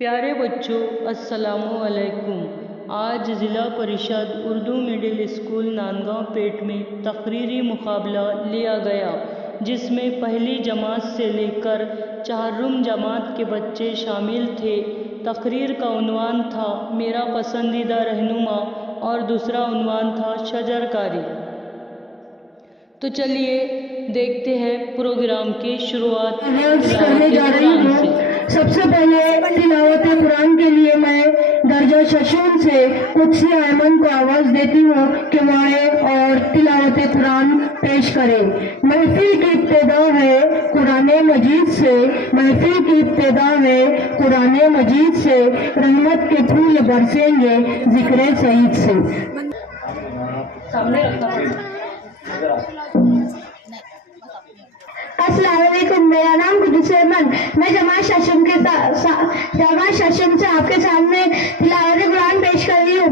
प्यारे बच्चों, अस्सलामु अलैकुम। आज ज़िला परिषद उर्दू मिडिल स्कूल नांदगांव पेट में तकरीरी मुकाबला लिया गया, जिसमें पहली जमात से लेकर चारुम जमात के बच्चे शामिल थे। तकरीर का उन्वान था मेरा पसंदीदा रहनुमा और दूसरा उन्वान था शजरकारी। तो चलिए देखते हैं प्रोग्राम की शुरुआत करने जा रही हूँ। सबसे पहले तिलावत कुरान के लिए मैं दर्जा शशून से कुदसी अहमद को आवाज देती हूँ कि वो आए और तिलावत कुरान पेश करें। महफिल की इब्तिदा है कुरान मजीद से, महफिल की इब्तिदा है कुरान मजीद से, रहमत के फूल बरसेंगे जिक्र सईद से। अस्सलाम वालेकुम, मेरा नाम कुदसी अहमद, मैं जमात शशम से आपके सामने तिलावत कुरान पेश कर रही हूँ।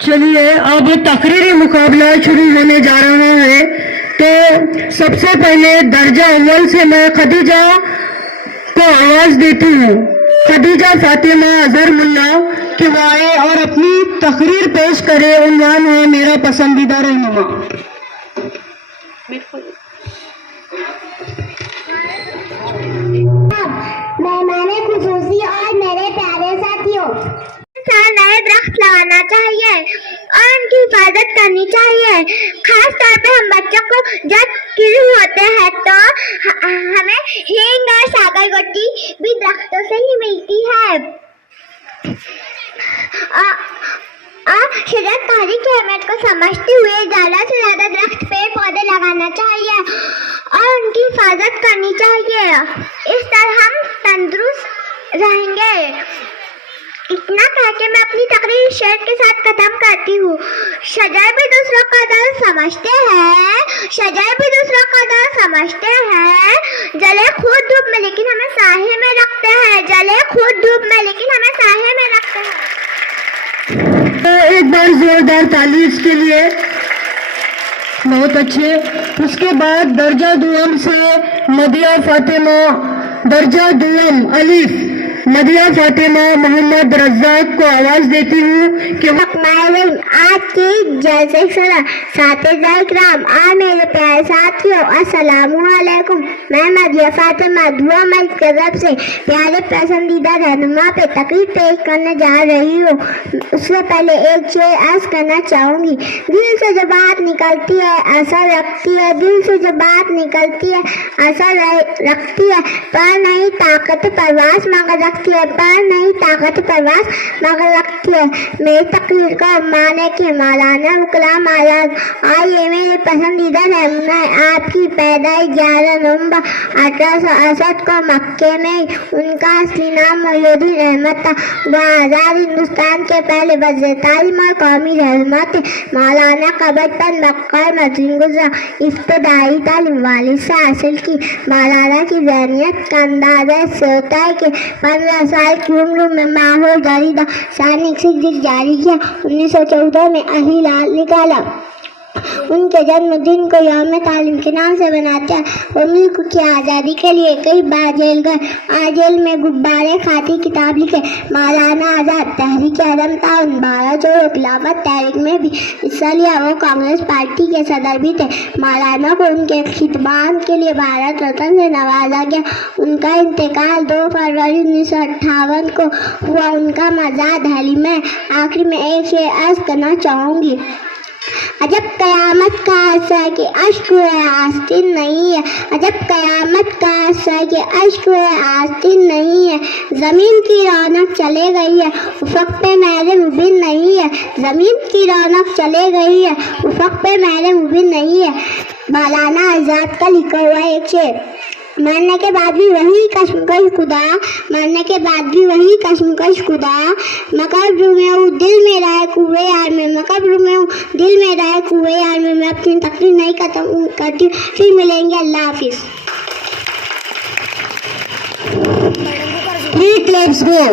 चलिए अब तकरीरी मुकाबला शुरू होने जा रहा है। तो सबसे पहले दर्जा अव्वल से मैं खदीजा को आवाज देती हूँ। खदीजा फातिमा अजहर मुल्ला कि वो आए और अपनी तकरीर पेश करे। उन्वान है मेरा पसंदीदा रहनुमा। मेहमाने खुसूसी और मेरे प्यारे साथियों, नए दरख्त लगाना चाहिए और उनकी हिफाजत करनी चाहिए। खास तौर पे हम बच्चों को जब किसी होते हैं तो हमें हींग और सागर गोटी भी दरख्तों से ही मिलती है। शजरकारी की अहमियत को समझते हुए ज़्यादा से ज़्यादा दरख्त पेड़ पौधे लगाना चाहिए और उनकी हिफाजत करनी चाहिए। इस तरह हम तंदुरुस्त रहेंगे। इतना कह के मैं अपनी तकरीर शेर के साथ खत्म करती हूँ। शजर भी दूसरों का दर्द समझते हैं, शजर भी दूसरों का दर्द समझते हैं। जले खुद धूप में लेकिन हमें साहे में रखते हैं, जले खुद धूप में लेकिन हमें साहे में रखते हैं। तो एक बार जोरदार ताली इसके लिए। बहुत अच्छे। उसके बाद दर्जा दुआम से मदिया फातिमा, दर्जा दुआम अलिफ मदिया फातिमा मोहम्मद रज़ाक को आवाज देती हूँ कि आज की जैसे साथीराम और मेरे प्यारे साथियों, अस्सलामु अलैकुम। मैं मदिया फातिमा दुआ मल की तरफ से प्यारे पसंदीदा रहनुमा पे तकरीर पेश करने जा रही हूँ। उससे पहले एक चीज अर्ज करना चाहूँगी। दिल से जो बात निकलती है असर रखती है, दिल से जो बात निकलती है असर रखती है, पर नहीं ताकत परवास मगर बात की पर नहीं ताकत परवास मगर लगती है मेरी तकरीर को माने के मौलाना गुलाम आजाद। आइए मेरे पसंदीदा नमूना आपकी पैदाइश 11 नवंबर 1868 को मक्के में। उनका असली नाम मोहिउद्दीन अहमद था। वह आज़ाद हिंदुस्तान के पहले वज़ीर तालीम और कौमी रहनुमा थे। मौलाना का बचपन मक्का और मदीना गुजरा। इब्तदाई तालीम वालिद से हासिल की। मौलाना की ज़हनियत का अंदाज़ा इससे होता है कि 15 साल की उम्र में माहौल जरीदा सैनिक सिद्दीक जारी किया। 1914 में अहिलाल निकाला। उनके जन्मदिन को यौम तालीम के नाम से बनाते हैं। वो मुल्क की आज़ादी के लिए कई बार जेल गए। आज जेल में गुब्बारे खाती किताब लिखे। मौलाना आज़ाद तहरीक आज़म था। 12 जो खिलाफत तहरीक में भी हिस्सा लिया। वो कांग्रेस पार्टी के सदर भी थे। मौलाना को उनके खिदमत के लिए भारत रत्न से नवाजा गया। उनका इंतकाल 2 फरवरी 1958 को हुआ। उनका मज़ार दिल्ली में। आखिर में एक शेर अर्ज करना चाहूँगी। अजब कयामत का आशा कि अश्क आस्तीन नहीं है। अजब कयामत का आशा कि अश्क आस्तीन नहीं है। ज़मीन की रौनक चले गई है उफ़क़ पे मेरे मुबिन नहीं है। ज़मीन की रौनक चले गई है उफ़क़ पे मेरे मुबिन नहीं है। मौलाना आज़ाद का लिखा हुआ एक शेर। मरने के बाद भी वही कश्मकश खुदा, मरने के बाद भी वही कश्मकश खुदा। मैं कब्र में हूँ दिल मेरा है कुएं यार में। मैं कब्र में हूँ दिल मेरा है कुएं यार में। मैं अपनी तकरीर नहीं खत्म करती। फिर मिलेंगे। अल्लाह हाफिज़। 3 क्लैप्स गो।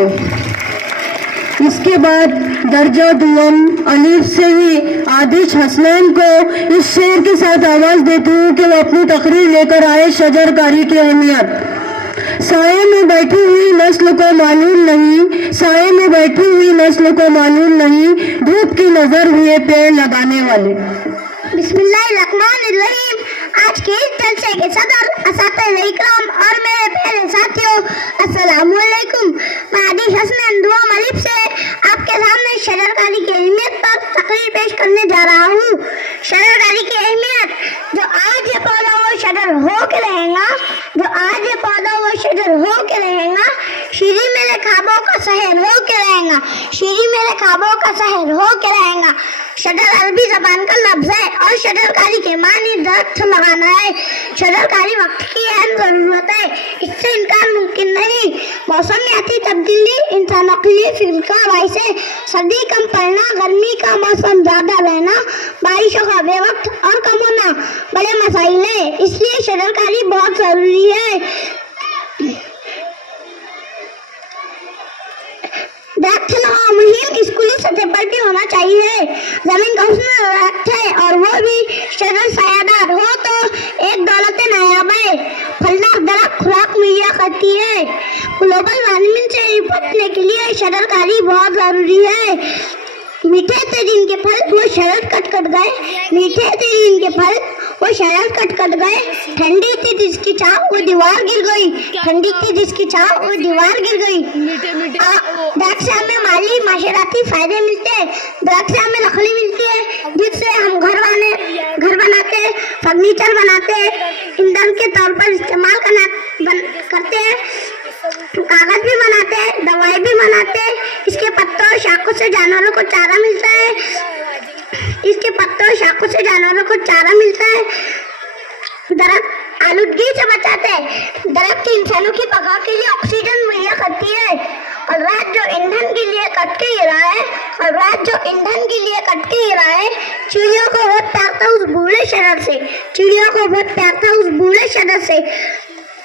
इसके बाद दर्जा दुआम अलीफ से ही आदिश हसनैन को इस शेर के साथ आवाज देती हूँ कि वो अपनी तकरीर लेकर आए शजरकारी की अहमियत। साये में बैठी हुई नस्ल को मालूम नहीं, साये में बैठी हुई नस्ल को मालूम नहीं, धूप की नजर हुए पेड़ लगाने वाले। बिस्मिल्लाहिर्रहमानिर्रहीम। आज के इस जलसे के सदर असातिज़ इकराम और मेरे प्यारे साथियों, अस्सलामु अलैकुम। मैं आदिश हसनैन दुआ अलीफ से आपके सामने शजरकारी की अहमियत पर तकरीर पेश करने जा रहा हूँ। शजरकारी की अहमियत, जो आज ये पौधा वो शजर हो के रहेगा, जो आज ये पौधा वो शजर हो के रहेगा। शीरी मेरे ख्वाबों का शहर हो के रहेगा, शीरी मेरे ख्वाबों का शहर हो के रहेगा। शजर अरबी जबान का लफ्ज है और शजरकारी के मानी दरख्त लगाना है। शजरकारी वक्त की अहम जरूरत है, इससे इनकार मुमकिन नहीं। मौसमियाती तब्दीली, इंसानों के लिए फिर से सर्दी कम पड़ना, गर्मी का मौसम ज्यादा रहना, बारिशों का बेवक्त और कम होना बड़े मसाइल है। इसलिए शजरकारी बहुत जरूरी है। दरख्त लगाओ मुहिम स्कूली सतह पर भी होना चाहिए। जमीन का हुस्न दरख्त है और वो भी शजर सायादार हो तो एक दौलत नायाब है। फलदार दरख्त खुराक मुहैया करती है। ग्लोबल वार्मिंग से निपटने के लिए शजरकारी बहुत जरूरी है। मीठे थे जिनके फल वो शरद कट गए, मीठे थे जिनके फल वो शरद कट गए। ठंडी थी जिसकी छाव वो दीवार गिर गई, ठंडी थी जिसकी छाव वो दीवार गिर गई। दरख्त से हमें माली माशराती फायदे मिलते हैं। दरख्त से हमें लकड़ी मिलती है जिससे हम घर बनाते हैं, फर्नीचर बनाते हैं, ईंधन के तौर पर इस्तेमाल करते हैं, कागज भी बनाते हैं, दवाई भी बनाते हैं। इसके पत्तों और शाखों से जानवरों को चारा मिलता है। इसके पत्तों और शाखों से जानवरों को चारा मिलता है। दरख्त आलूदगी से बचाते हैं। दरख्त इंसानों की बका के लिए ऑक्सीजन मुहैया करती है। और रात जो ईंधन के लिए कट के गिरा है, और रात जो ईंधन के लिए कट के गिरा है। चिड़ियों को बहुत प्यार था उस बूढ़े शरर से, चिड़ियों को बहुत प्यार था उस बूढ़े शरर से।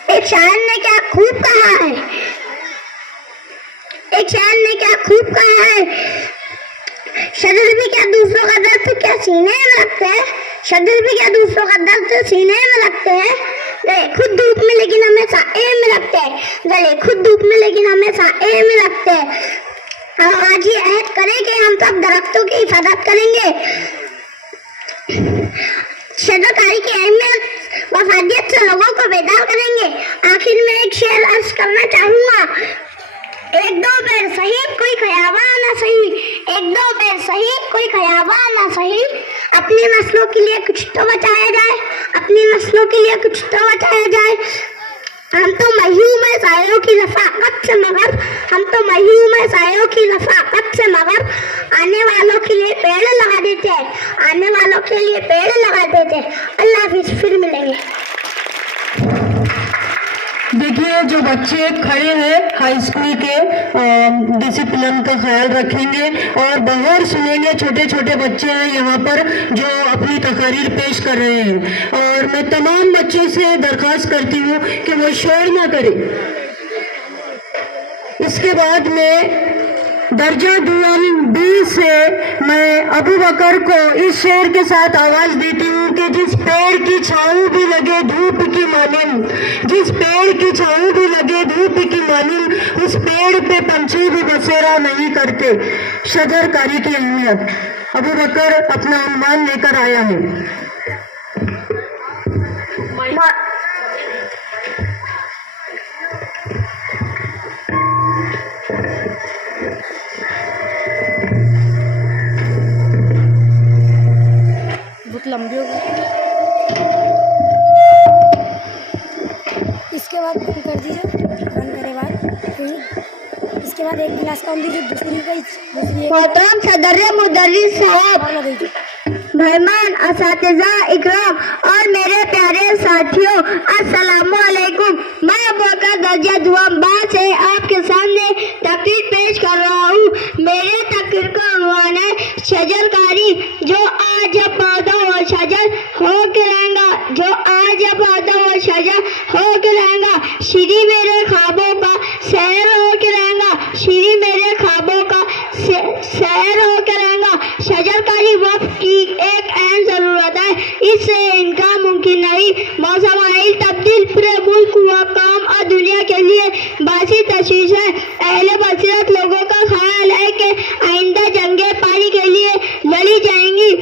एक शायर ने क्या खूब कहा है, एक शायर ने क्या खूब कहा है। शजर भी क्या दूसरों का दर्द क्या सीने में रखते हैं, शजर भी क्या दूसरों का दर्द सीने में रखते हैं। गले खुद धूप में लेकिन हमेशा ए में रखते हैं, गले खुद धूप में लेकिन हमेशा ए में रखते हैं। हम आज ही अहद करें कि हम सब दरख्तों की हिफाजत करेंगे। शजरकारी की अहमियत वफादियत से लोगों को बेदार करेंगे। आखिर में एक शेर अर्ज करना चाहूँगा। एक दो पैर सही कोई खयाबा ना सही, एक दो पैर सही कोई खयाबा ना सही। अपनी नस्लों के लिए कुछ तो बचाया जाए, अपनी नस्लों के लिए कुछ तो बचाया जाए। हम तो महीनों में सायों की रफाकत से मगर आने वालों के लिए पेड़ लगा देते हैं, अल्लाह हाफिज़, फिर मिलेंगे। देखिए जो बच्चे खड़े हैं हाई स्कूल के डिसिप्लिन का ख्याल रखेंगे और बाहर सुनेंगे। छोटे छोटे बच्चे हैं यहाँ पर जो अपनी तकरीर पेश कर रहे हैं और मैं तमाम बच्चों से दरख्वास्त करती हूँ कि वो शोर ना करें। इसके बाद में दर्जा दुआम बी से मैं अबू बकर को इस शेर के साथ आवाज देती हूँ कि जिस पेड़ की छाँव भी लगे धूप की मानिंद, उस पेड़ पे पंछी भी बसेरा नहीं करते। शजरकारी की अहमियत। अबू बकर अपना अनुमान लेकर आया है। बहुत लंबी हो गई। इसके बाद बंद कर दीजिए, बंद करे बाद इसके बाद एक गिलास कम दीजिए, दूसरी मोहतरम सदर मुदर्रिस साहब, मेहमान, असातिज़ा इकराम और मेरे प्यारे साथियों, अस्सलामु अलैकुम। मैं अबू बकर दर्जा दुआम बा से आपके सामने तकरीर पेश कर रहा हूँ। मेरे तकरीर का उन्वान है शजरकारी। जो आज पौधा वो शजर हो के रहेगा, श्री मेरे ख्वाबों का सैर हो के रहेगा, शजरकारी वक्त की एक अहम जरूरत है, इससे इनका मुमकिन नहीं। मौसम तब्दील पूरे मुल्क हुआ काम और दुनिया के लिए बासी तशवीश है। अहले बसीरत लोगों का ख्याल है कि आइंदा जंगे पानी के लिए लड़ी जाएंगी,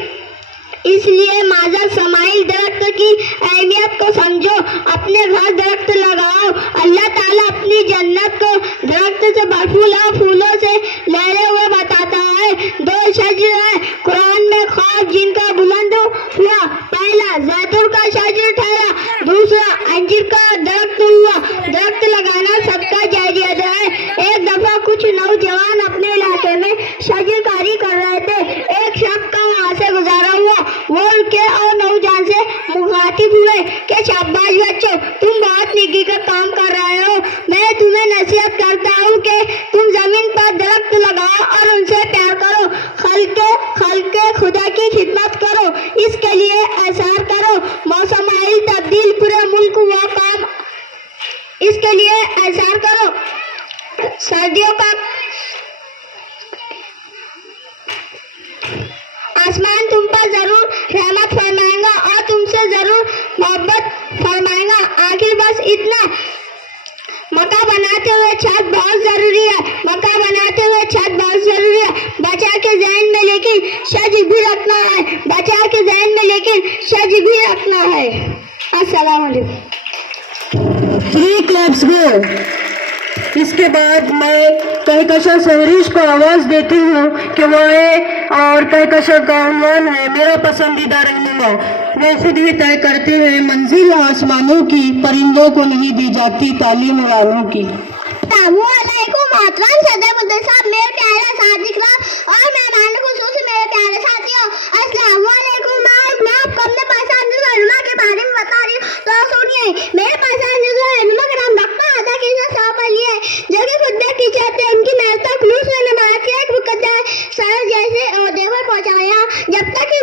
इसलिए माज़ा समाइल दरख्त की अहमियत को समझो, अपने घर दरख्त लगाओ। अल्लाह ताला अपनी जन्नत को दरख्त से बरफूला फूलों से लहरे हुए बताता है। दो शजर है कुरान में ख्वाब जिनका बुलंद हुआ, पहला जैतून का शजर ठहरा, दूसरा अंजीर का दरख्त हुआ। दरख्त लगाना सबका जायज़ है। एक दफा कुछ नौजवान अपने इलाके में शजरकारी कर रहे थे। एक शख्स का वहाँ से गुजारा हुआ, वो उनके और नौजवान से मुखातिब हुए कि शाबाश बच्चों, तुम बहुत नेकी का काम कर रहे हो। मैं तुम्हें नसीहत करता हूँ कि तुम जमीन पर दरख्त लगाओ और उनसे प्यार करो, खल्के खुदा की खिदमत करो, इसके लिए एहसार करो। मौसम तब्दील पूरे मुल्क हुआ काम, इसके लिए एहसार करो। सर्दियों का आसमान तुम पर जरूर रहमत फरमाएगा और तुमसे जरूर मोहब्बत फरमाएगा। आखिर बस इतना, मका बनाते हुए छत बहुत जरूरी है, बचा के ज़हन में लेकिन शज भी रखना है, अस्सलाम वालेकुम। 3 क्लब्स गो। इसके बाद मैं कहकशा सहरिश को आवाज देती हूँ कि वो आए और कहकशा का उन्वान है मेरा पसंदीदा रहनुमा। वो खुद ही तय करते हैं मंजिल आसमानों की, परिंदों को नहीं दी जाती तालीम उड़ानों की। मोहतरम सदर मुदर्रिस साहब, मेरे प्यारे साथी और मेहमान खुसूसी मेरे प्यारे साथियों, अस्सलाम वालेकुम। मैं आपको अपने पसंदीदा रहनुमा के बारे में बता रही हूँ, तो सुनिए। मेरे पसंदीदा रहनुमा का नाम डॉक्टर आदा किशोर साहब अली है, जो कि खुद में टीचर थे। उनकी मेहनत खलूस ने नमाज के एक मुकद्दर सर जैसे ओहदे पर पहुँचाया। जब तक कि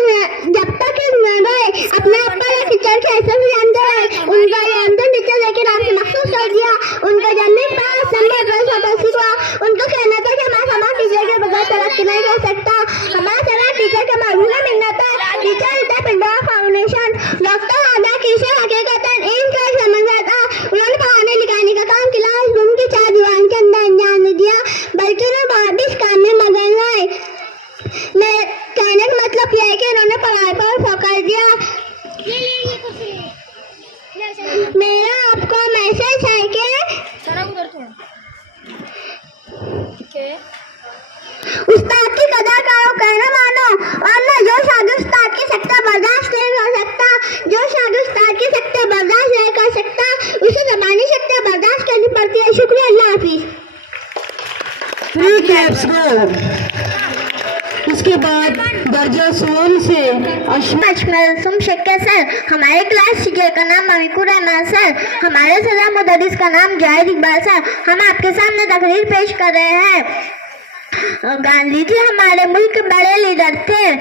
अपने अब्बा या टीचर के ऐसे भी अंदर है, उनका ये अंदर टीचर लेकिन आपने महसूस कर दिया। उनका जन्म पास नंबर 288 हुआ। उनको कहना था कि हमारा समाज टीचर के बगैर तरक्की नहीं कर सकता, हमारा समाज टीचर का मामूला मिन्नत है। टीचर इतना पिंडोरा फाउंडेशन डॉक्टर आदा किशोर हकीकतन इनका समझा था। उन्होंने पढ़ाने लिखाने का काम क्लास रूम की 4 दीवार के अंदर अंजाम नहीं दिया, बल्कि उन्हें बाहर भी इस काम में मगन गए। मैं कहने का मतलब यह है कि उन्होंने पढ़ाई पर फोकस दिया। मेरा आपको मैसेज है कि उस्ताद की कदर करो, कहना मानो, और ना जो शागिर्द उस्ताद की सख्ता बर्दाश्त नहीं कर सकता, उसे ज़बानी सख्ता सोम से तुम शेख सर, हमारे क्लास टीचर का नाम अमीकुर रहमान सर, हमारे सदा मुदर्रिस का नाम जाहिद इकबाल सर। हम आपके सामने तकरीर पेश कर रहे हैं। गांधी जी हमारे मुल्क के बड़े लीडर थे।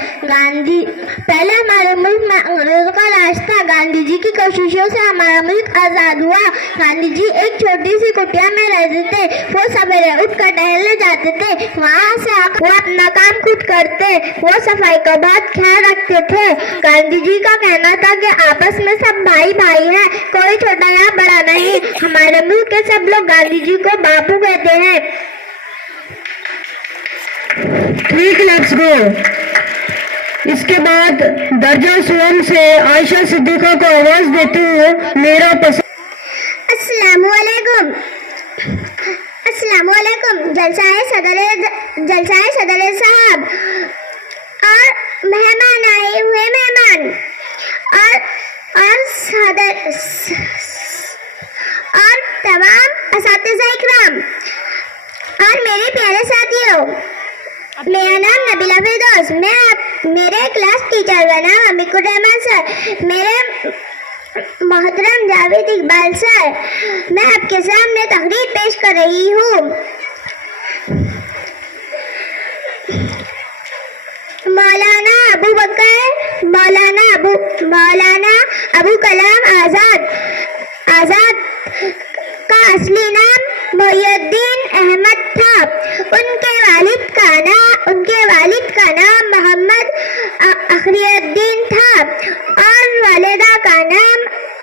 पहले हमारे मुल्क में अंग्रेजों का राज था। गांधी जी की कोशिशों से हमारा मुल्क आजाद हुआ। गांधी जी एक छोटी सी कुटिया में रहते थे। वो सवेरे उठकर टहलने जाते थे, वहाँ से आकर वो अपना काम खुद करते। वो सफाई का बहुत ख्याल रखते थे। गांधी जी का कहना था कि आपस में सब भाई भाई हैं, कोई छोटा या बड़ा नहीं। हमारे मुल्क के सब लोग गांधी जी को बापू कहते हैं। ठीक, लेट्स गो। इसके बाद दर्जा सोम से आयशा सिद्दीका को आवाज देती हूँ मेरा पसंद। अस्सलामुअलैकुम। जलसाए सदर साहब और मेहमान आए हुए मेहमान और तमाम असातिज़ा इकराम और मेरे प्यारे साथियों, मेरा नाम नबीला फिरदौस। मेरे क्लास टीचर का नाम अमीकुर रहमान सर, मेरे मोहतरम जावेद इकबाल सर। मैं आपके सामने तकरीर पेश कर रही हूँ। मौलाना अबू कलाम आजाद का असली नाम मोहिउद्दीन अहमद था। उनके वालिद का नाम मोहम्मद अखरियुद्दीन था और वालिदा का नाम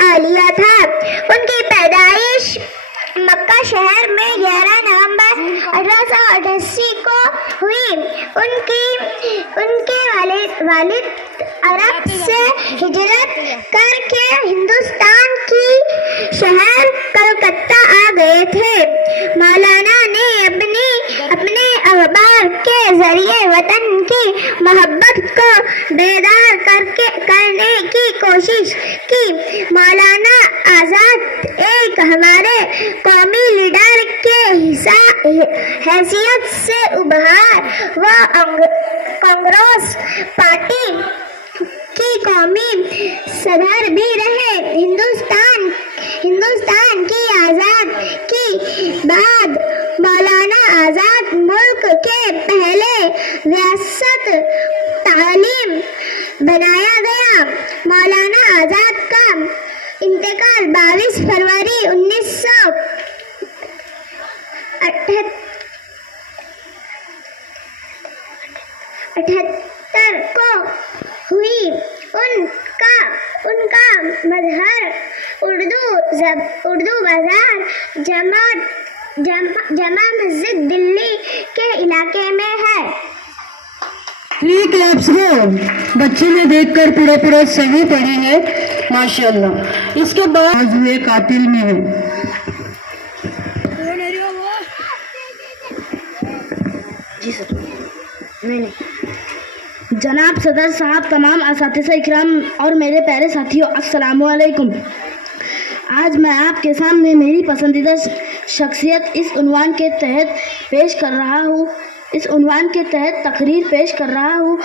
आलिया था। उनकी पैदाइश मक्का शहर में 11 नवंबर 1888 को हुई। उनके वालिद अरब से हिजरत करके हिंदुस्तान की शहर कलकत्ता आ गए थे। मौलाना ने अपने अखबार के जरिए वतन की मोहब्बत को बेदार करने की कोशिश की। मौलाना आजाद एक हमारे कौमी लीडर के हैसियत से उभर व कांग्रेस पार्टी की कौमी सदर भी रहे। हिंदुस्तान की आजाद की बाद मौलाना आजाद मुल्क के पहले रियासत तालीम बनाया गया। मौलाना आजाद का इंतकाल 22 फरवरी 1978 को हुई। उनका मजहर उर्दू बाजार जमा मस्जिद दिल्ली के इलाके में है। ठीक, लेट्स गो। बच्चे ने देखकर पूरा सही पढ़ी है, माशाल्लाह। इसके बाद हुए कातिल में है। जी सर, नहीं। जनाब सदर साहब, तमाम असातिज़ा इकराम और मेरे प्यारे साथियों, अस्सलामु अलैकुम। आज मैं आपके सामने मेरी पसंदीदा शख्सियत इस उन्वान के तहत तकरीर पेश कर रहा हूँ।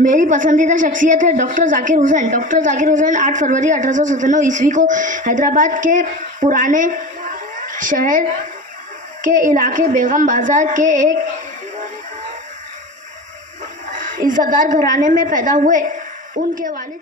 मेरी पसंदीदा शख्सियत है डॉक्टर जाकिर हुसैन। डॉक्टर जाकिर हुसैन 8 फरवरी 1897 ईस्वी को हैदराबाद के पुराने शहर के इलाके बेगम बाजार के एक इज्जतदार घराने में पैदा हुए। उनके वालिद